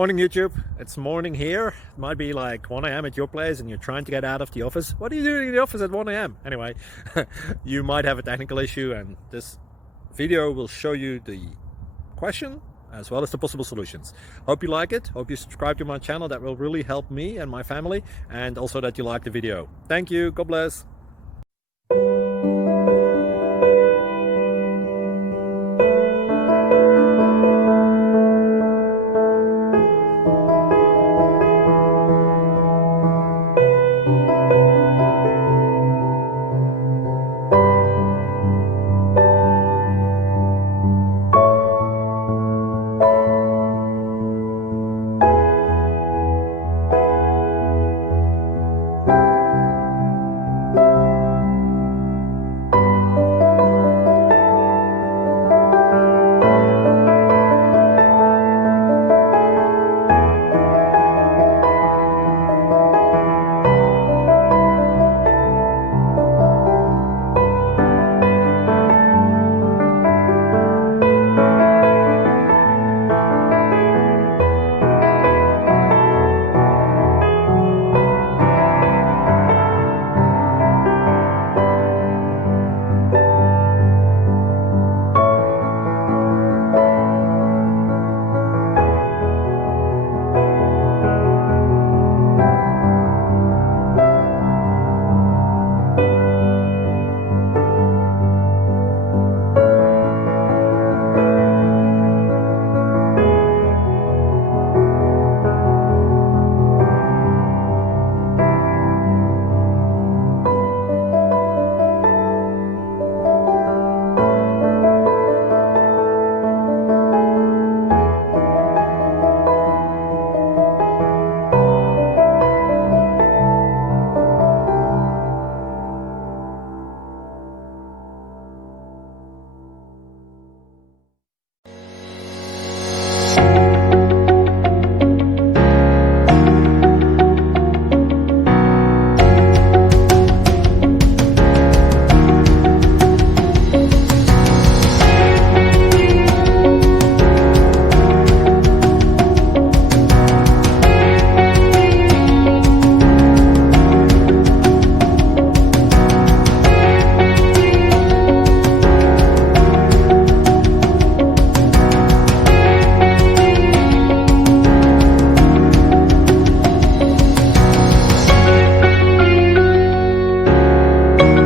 Morning YouTube, it's morning here. It might be like 1 a.m. at your place and you're trying to get out of the office. What are you doing in the office at 1 a.m.? Anyway, you might have a technical issue and this video will show you the question as well as the possible solutions. Hope you like it, hope you subscribe to my channel. That will really help me and my family, and also that you like the video. Thank you, God bless.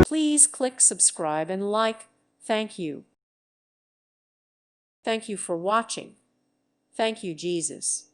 Please click subscribe and like. Thank you. Thank you for watching. Thank you, Jesus.